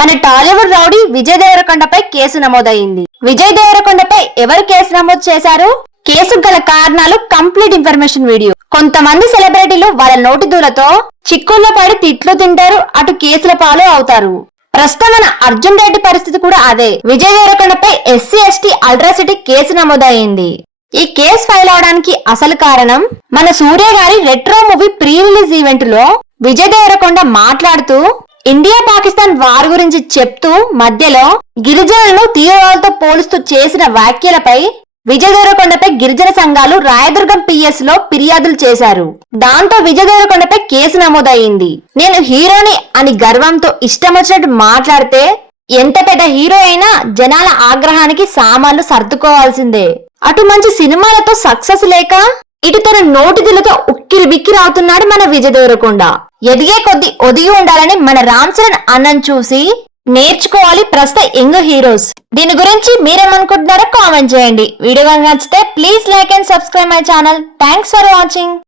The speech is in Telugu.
మన టాలీవుడ్ రౌడీ విజయ్ దేవరకొండపై కేసు నమోదైంది. విజయ్ దేవరకొండపై ఎవరు కేసు నమోదు చేశారు? కేసు గల కారణాలు కంప్లీట్ ఇన్ఫర్మేషన్ వీడియో. కొంతమంది సెలబ్రిటీలు వాళ్ళ నోటి దూలతో చిక్కుల్లో పడి తిట్లు తింటారు, అటు కేసుల పాలు అవుతారు. ప్రస్తుతం మన అర్జున్ రెడ్డి పరిస్థితి కూడా అదే. విజయ్ దేవరకొండపై ఎస్సీ ఎస్టీ అల్ట్రాసిటీ కేసు నమోదైంది. ఈ కేసు ఫైల్ అవడానికి అసలు కారణం, మన సూర్య గారి retro movie pre release event లో విజయ్ దేవరకొండ మాట్లాడుతూ ఇండియా పాకిస్తాన్ వార్ గురించి చెప్తూ మధ్యలో గిరిజనులను తీవ్రవాదులతో పోలుస్తూ చేసిన వ్యాఖ్యలపై విజయ్ దేవరకొండపై గిరిజన సంఘాలు రాయదుర్గం పిఎస్ లో ఫిర్యాదులు చేశారు. దాంతో విజయ్ దేవరకొండపై కేసు నమోదయ్యింది. నేను హీరోని అని గర్వంతో ఇష్టం వచ్చినట్టు మాట్లాడితే ఎంత పెద్ద హీరో అయినా జనాల ఆగ్రహానికి సామాన్లు సర్దుకోవాల్సిందే. అటు మంచి సినిమాలతో సక్సెస్ లేక ఇటు తన నోటిదిలతో ఉక్కిరి బిక్కిరి అవుతున్నాడు మన విజయ్ దేవరకొండ. ఎదిగే కొద్ది ఒదిగి ఉండాలని మన రామ్ చరణ్ అన్నను చూసి నేర్చుకోవాలి ప్రస్తుత యంగ్ హీరోస్. దీని గురించి మీరేమనుకుంటున్నారో కామెంట్ చేయండి. వీడియో నచ్చితే please like and subscribe my channel. Thanks for watching.